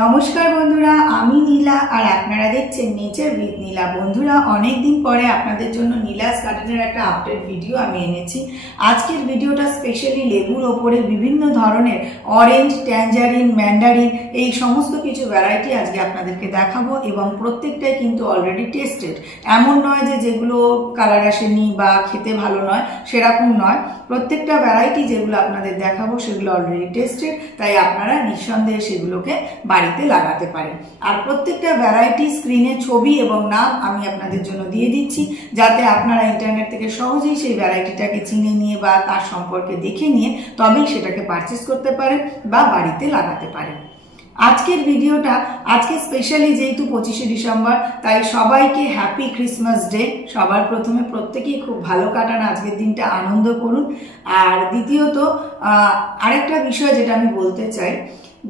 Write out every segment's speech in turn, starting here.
নমস্কার বন্ধুরা, আমি নীলা আর আপনারা দেখছেন নেচার উইথ নীলা। বন্ধুরা, অনেক দিন পরে আপনাদের জন্য নীলাস গার্ডেনের একটা আপডেট ভিডিও আমি এনেছি। আজকের ভিডিওটা স্পেশালি লেবুর ওপরে বিভিন্ন ধরনের অরেঞ্জ, ট্যাঞ্জারিন, ম্যান্ডারিন এই সমস্ত কিছু ভ্যারাইটি আজকে আপনাদেরকে দেখাবো এবং প্রত্যেকটাই কিন্তু অলরেডি টেস্টেড। এমন নয় যে যেগুলো কালার আসেনি বা খেতে ভালো নয়, সেরকম নয়। প্রত্যেকটা ভ্যারাইটি যেগুলো আপনাদের দেখাবো সেগুলো অলরেডি টেস্টেড, তাই আপনারা নিঃসন্দেহে সেগুলোকে বাড়িতে লাগাতে পারেন। আর প্রত্যেকটা ভ্যারাইটি স্ক্রিনে ছবি এবং নাম আমি আপনাদের জন্য দিয়ে দিচ্ছি, যাতে আপনারা ইন্টারনেট থেকে সহজেই সেই ভ্যারাইটিটাকে চিনে নিয়ে বা তার সম্পর্কে দেখে নিয়ে তবেই সেটাকে পারচেস করতে পারেন বা বাড়িতে লাগাতে পারেন। আজকের ভিডিওটা আজকে স্পেশালি যেহেতু 25শে ডিসেম্বর, তাই সবাইকে হ্যাপি ক্রিসমাস ডে। সবার প্রথমে প্রত্যেকেই খুব ভালো কাটান, আজকের দিনটা আনন্দ করুন। আর দ্বিতীয়ত আরেকটা বিষয় যেটা আমি বলতে চাই,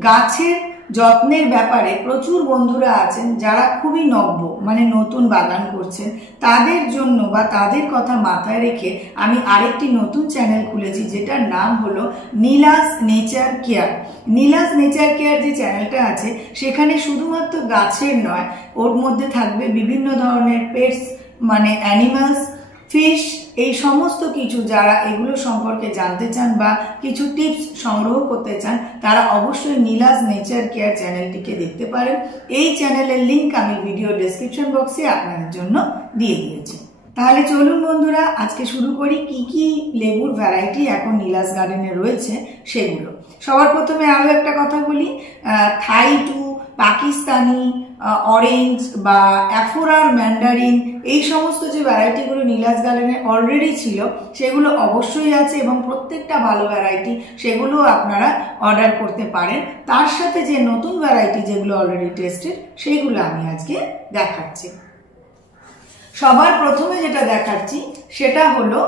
গাছের যত্নের ব্যাপারে প্রচুর বন্ধুরা আছেন যারা খুবই নব্য, মানে নতুন বাগান করছেন। তাদের জন্য বা তাদের কথা মাথায় রেখে আমি আরেকটি নতুন চ্যানেল খুলেছি, যেটার নাম হলো Neela's nature care. Neela's nature care যে চ্যানেলটা আছে, সেখানে শুধুমাত্র গাছের নয়, ওর মধ্যে থাকবে বিভিন্ন ধরনের পেটস, মানে অ্যানিমালস, ফিশ, এই সমস্ত কিছু। যারা এগুলো সম্পর্কে জানতে চান বা কিছু টিপস সংগ্রহ করতে চান, তারা অবশ্যই নীলাস নেচার কেয়ার চ্যানেলটিকে দেখতে পারেন। এই চ্যানেলের লিংক আমি ভিডিও ডেসক্রিপশন বক্সে আপনাদের জন্য দিয়ে দিয়েছি। তাহলে চলুন বন্ধুরা, আজকে শুরু করি কি কি লেবুর ভ্যারাইটি এখন নীলাস গার্ডেনে রয়েছে সেগুলো। সবার প্রথমে আরও একটা কথা বলি, থাই টু, পাকিস্তানি, অরেঞ্জ বা অ্যাফোরার, ম্যান্ডারিন, এই সমস্ত যে ভ্যারাইটিগুলো নীলাস গার্ডেনে অলরেডি ছিল সেগুলো অবশ্যই আছে এবং প্রত্যেকটা ভালো ভ্যারাইটি, সেগুলো আপনারা অর্ডার করতে পারেন। তার সাথে যে নতুন ভ্যারাইটি যেগুলো অলরেডি টেস্টেড, সেইগুলো আমি আজকে দেখাচ্ছি। সবার প্রথমে যেটা দেখাচ্ছি সেটা হলো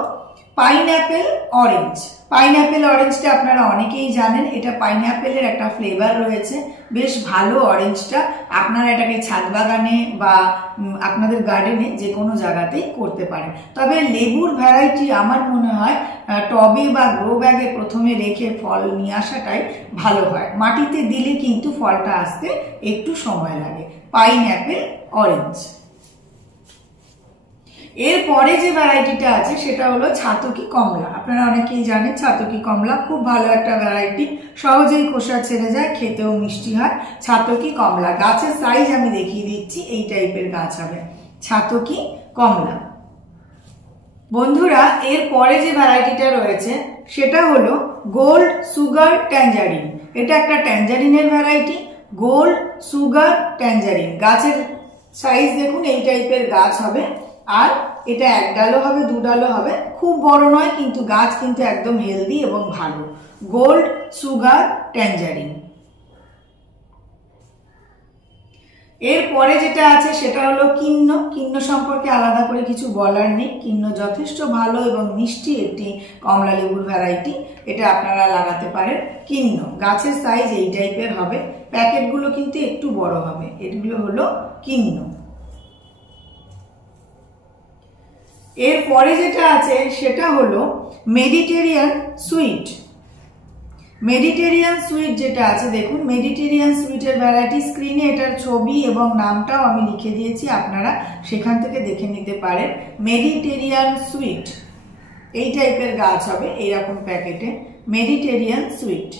পাইনঅ্যাপেল অরেঞ্জ। পাইনঅ্যাপেল অরেঞ্জটা আপনারা অনেকেই জানেন, এটা পাইনঅ্যাপেলের একটা ফ্লেভার রয়েছে, বেশ ভালো অরেঞ্জটা। আপনারা এটাকে ছাদ বাগানে বা আপনাদের গার্ডেনে যে কোনো জায়গাতেই করতে পারেন। তবে লেবুর ভ্যারাইটি আমার মনে হয় টবে বা গ্রো ব্যাগে প্রথমে রেখে ফল নিয়ে আসাটাই ভালো হয়। মাটিতে দিলে কিন্তু ফলটা আসতে একটু সময় লাগে। Pineapple orange. এরপরে যে ভ্যারাইটিটা আছে সেটা হলো ছাতকি কমলা। আপনারা অনেকেই জানেন ছাতকি কমলা খুব ভালো একটা ভ্যারাইটি, সহজেই খোসা ছেড়ে যায়, খেতেও মিষ্টি হয়। ছাতকি কমলা গাছের সাইজ আমি দেখিয়ে দিচ্ছি, এই টাইপের গাছ হবে ছাতকি কমলা। বন্ধুরা, এরপরে যে ভ্যারাইটিটা রয়েছে সেটা হলো গোল্ড সুগার ট্যাঞ্জারিন। এটা একটা ট্যাঞ্জারিনের ভ্যারাইটি, গোল্ড সুগার ট্যাঞ্জারিন। গাছের সাইজ দেখুন, এই টাইপের গাছ হবে। আর এটা এক ডালও হবে, দু ডালও হবে, খুব বড় নয়, কিন্তু গাছ কিন্তু একদম হেলদি এবং ভালো। Gold sugar tangerine. এরপরে যেটা আছে সেটা হলো কিন্ন। কিন্ন সম্পর্কে আলাদা করে কিছু বলার নেই, কিন্ন যথেষ্ট ভালো এবং মিষ্টি একটি কমলা লেবুর ভ্যারাইটি, এটা আপনারা লাগাতে পারেন। কিন্ন গাছের সাইজ এই টাইপের হবে, প্যাকেটগুলো কিন্তু একটু বড় হবে। এগুলো হলো কিন্ন। এরপরে যেটা আছে সেটা হলো মেডিটেরিয়ান সুইট। মেডিটেরিয়ান সুইট যেটা আছে, দেখুন মেডিটেরিয়ান সুইটের ভ্যারাইটি, স্ক্রিনে এটার ছবি এবং নামটাও আমি লিখে দিয়েছি, আপনারা সেখান থেকে দেখে নিতে পারেন। মেডিটেরিয়ান সুইট এই টাইপের গাছ হবে, এইরকম প্যাকেটে। Mediterranean sweet.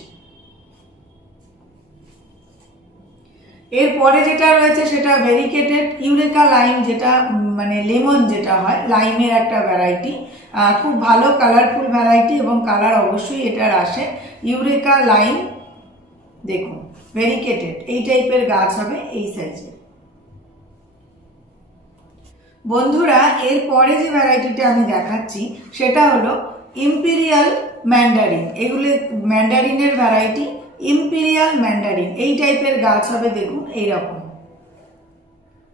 এরপরে যেটা রয়েছে সেটা ভেরিকেটেড ইউরেকা লাইম, যেটা মানে লেমন যেটা হয়, লাইমের একটা ভ্যারাইটি, খুব ভালো কালারফুল ভ্যারাইটি এবং কালার অবশ্যই এটার আসে। ইউরেকা লাইম দেখুন, ভেরিকেটেড এই টাইপের গাছ হবে, এই সাইজের। বন্ধুরা, এরপরে যে ভ্যারাইটিটা আমি দেখাচ্ছি সেটা হলো ইম্পেরিয়াল ম্যান্ডারিন। এগুলো ম্যান্ডারিনের ভ্যারাইটি, ইম্পেরিয়াল ম্যান্ডারিন এই টাইপের গাছ হবে, দেখুন এইরকম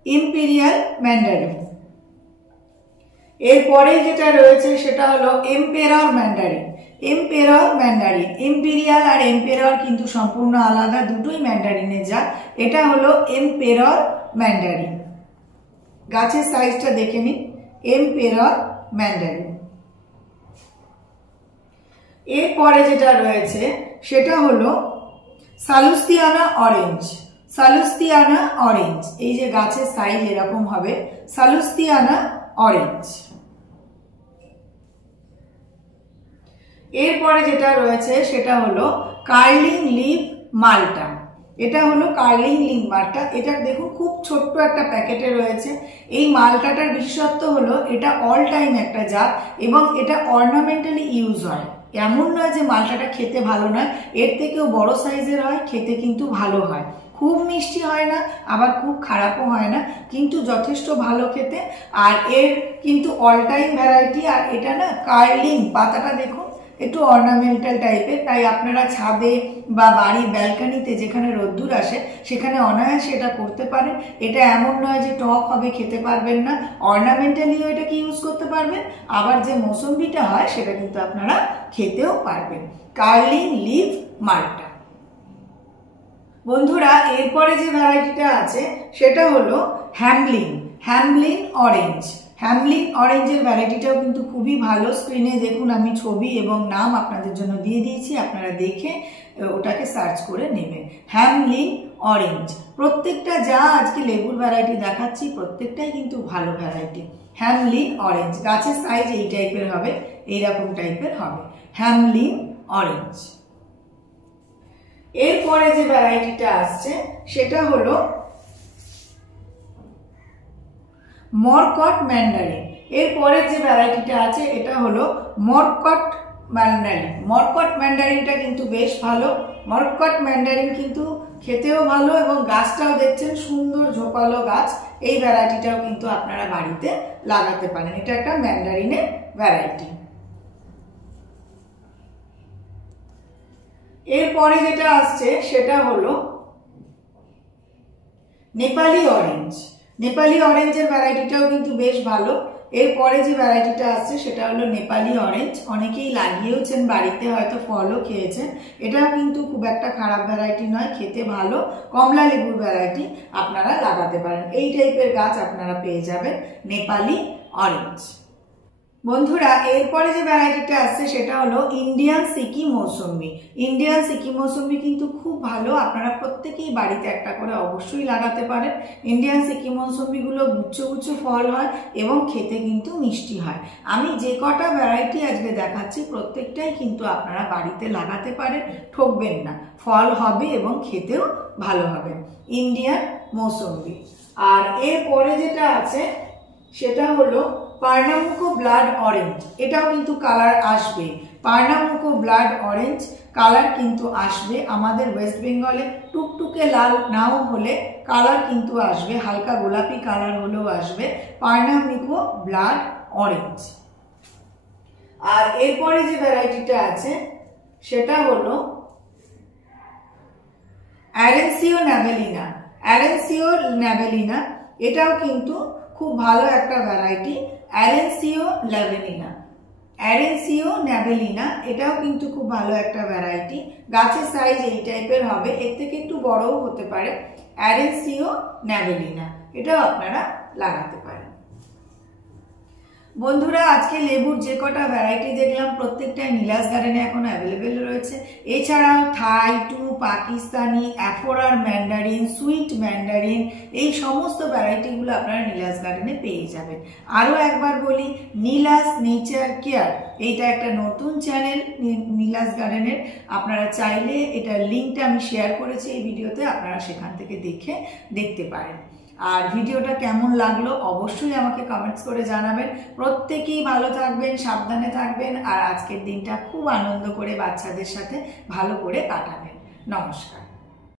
ইম্পেরিয়াল ম্যান্ডারিন। এরপরে যেটা রয়েছে সেটা হলো emperor mandarin. Emperor mandarin, imperial আর এম্পেরর কিন্তু সম্পূর্ণ আলাদা, দুটোই ম্যান্ডারিনের জাত। এটা হলো এম্পেরর ম্যান্ডারিন। গাছের সাইজটা দেখে নিন, এম্পেরর ম্যান্ডারিন। এরপরে যেটা রয়েছে সেটা হলো সালুস্তিয়ানা অরেঞ্জ। সালুস্তিয়ানা অরেঞ্জ, এই যে গাছের সাইজ এরকম হবে, সালুস্তিয়ানা অরেঞ্জ। এরপরে যেটা রয়েছে সেটা হলো কার্লিং লিভ মাল্টা। এটা হলো কার্লিং লিভ মাল্টা। এটা দেখুন খুব ছোট্ট একটা প্যাকেটে রয়েছে। এই মাল্টাটার বিশেষত্ব হলো এটা অল টাইম একটা জাত এবং এটা অর্নামেন্টালি ইউজ হয়। এমন নয় যে মাল্টাটা খেতে ভালো নয়, এর থেকেও বড় সাইজের হয়, খেতে কিন্তু ভালো হয়। খুব মিষ্টি হয় না, আবার খুব খারাপও হয় না, কিন্তু যথেষ্ট ভালো খেতে। আর এর কিন্তু অল টাইম ভ্যারাইটি। আর এটা না কার্লিং, পাতাটা দেখুন একটু অর্নামেন্টাল টাইপের, তাই আপনারা ছাদে বা বাড়ির ব্যালকনিতে যেখানে রোদ্দুর আসে সেখানে অনায়াসে এটা করতে পারেন। এটা এমন নয় যে টক হবে, খেতে পারবেন না, অর্নামেন্টালিও এটাকে ইউজ করতে পারবেন। আবার যে মৌসম্বিটা হয় সেটা কিন্তু আপনারা খেতেও পারবেন। কার্লিং লিভ মাল্টা। বন্ধুরা এরপরে যে ভ্যারাইটিটা আছে সেটা হলো হ্যামলিন, হ্যামলিন অরেঞ্জ। হ্যামলিন অরেঞ্জের ভ্যারাইটিটাও কিন্তু খুবই ভালো। স্ক্রিনে দেখুন আমি ছবি এবং নাম আপনাদের জন্য দিয়ে দিয়েছি, আপনারা দেখে ওটাকে সার্চ করে নেবেন। Hamelin orange. প্রত্যেকটা যা আজকে লেবুর ভ্যারাইটি দেখাচ্ছি প্রত্যেকটাই কিন্তু ভালো ভ্যারাইটি। হ্যামলিন অরেঞ্জ, গাছের সাইজ এই টাইপের হবে, এইরকম টাইপের হবে, হ্যামলিন অরেঞ্জ। এরপরে যে ভ্যারাইটিটা আসছে সেটা হলো মরকট ম্যান্ডারিন। এরপরে যে ভ্যারাইটিটা আছে এটা হলো মরকট ম্যান্ডারিন। মরকট ম্যান্ডারিনটা কিন্তু বেশ ভালো। মরকট ম্যান্ডারিন কিন্তু খেতেও ভালো এবং গাছটাও দেখছেন সুন্দর ঝোপালো গাছ। এই ভ্যারাইটিটাও কিন্তু আপনারা বাড়িতে লাগাতে পারেন। এটা একটা ম্যান্ডারিনের ভ্যারাইটি। এরপরে যেটা আসছে সেটা হলো নেপালি অরেঞ্জ। নেপালি অরেঞ্জের ভ্যারাইটিটাও কিন্তু বেশ ভালো। এরপরে যে ভ্যারাইটিটা আসছে সেটা হলো নেপালি অরেঞ্জ। অনেকেই লাগিয়েওছেন বাড়িতে, হয়তো ফলও খেয়েছেন। এটাও কিন্তু খুব একটা খারাপ ভ্যারাইটি নয়, খেতে ভালো। কমলা লেবুর ভ্যারাইটি আপনারা লাগাতে পারেন। এই টাইপের গাছ আপনারা পেয়ে যাবেন নেপালি অরেঞ্জ। বন্ধুরা এরপরে যে ভ্যারাইটিটা আসছে সেটা হলো ইন্ডিয়ান সিকি মৌসুম্বি। ইন্ডিয়ান সিকি মৌসুম্বি কিন্তু খুব ভালো, আপনারা প্রত্যেকেই বাড়িতে একটা করে অবশ্যই লাগাতে পারেন। ইন্ডিয়ান সিকি মৌসুম্বিগুলো গুচ্ছ গুচ্ছ ফল হয় এবং খেতে কিন্তু মিষ্টি হয়। আমি যে কটা ভ্যারাইটি আজকে দেখাচ্ছি প্রত্যেকটাই কিন্তু আপনারা বাড়িতে লাগাতে পারেন, ঠকবেন না, ফল হবে এবং খেতেও ভালো হবে। ইন্ডিয়ান মৌসুম্বি। আর এরপরে যেটা আছে সেটা হলো পার্নামুকো ব্লাড অরেঞ্জ। এটাও কিন্তু কালার আসবে, পার্নামুকো ব্লাড অরেঞ্জ কালার কিন্তু আসবে। আমাদের ওয়েস্ট বেঙ্গলে টুকটুকে লাল নাও হলে কালার কিন্তু আসবে, হালকা গোলাপি কালার হলেও আসবে পার্নামুকো ব্লাড অরেঞ্জ। আর এরপরে যে ভ্যারাইটিটা আছে সেটা হলো অ্যারেন্সিও ন্যাভেলিনা। অ্যারেন্সিও ন্যাভেলিনা এটাও কিন্তু খুব ভালো একটা ভ্যারাইটি। অ্যারেন্সিও ন্যাভেলিনা, অ্যারেন্সিও ন্যাভেলিনা এটাও কিন্তু খুব ভালো একটা ভ্যারাইটি। গাছের সাইজ এই টাইপের হবে, এর থেকে একটু বড়ও হতে পারে। অ্যারেন্সিও ন্যাভেলিনা এটাও আপনারা লাগাতে পারেন। বন্ধুরা আজকে লেবুর যে কটা ভ্যারাইটি দেখলাম প্রত্যেকটাই নীলাস গার্ডেনে এখন অ্যাভেলেবেল রয়েছে। এছাড়াও থাই, টু, পাকিস্তানি, অ্যাফোরার ম্যান্ডারিন, সুইট ম্যান্ডারিন, এই সমস্ত ভ্যারাইটিগুলো আপনারা নীলাস গার্ডেনে পেয়ে যাবেন। আরও একবার বলি, নীলাস নেচার কেয়ার এইটা একটা নতুন চ্যানেল নীলাস গার্ডেনের। আপনারা চাইলে এটার লিঙ্কটা আমি শেয়ার করেছি এই ভিডিওতে, আপনারা সেখান থেকে দেখতে পারেন। আর ভিডিওটা কেমন লাগলো অবশ্যই আমাকে কমেন্টস করে জানাবেন। প্রত্যেকেই ভালো থাকবেন, সাবধানে থাকবেন আর আজকের দিনটা খুব আনন্দ করে বাচ্চাদের সাথে ভালো করে কাটাবেন। নমস্কার।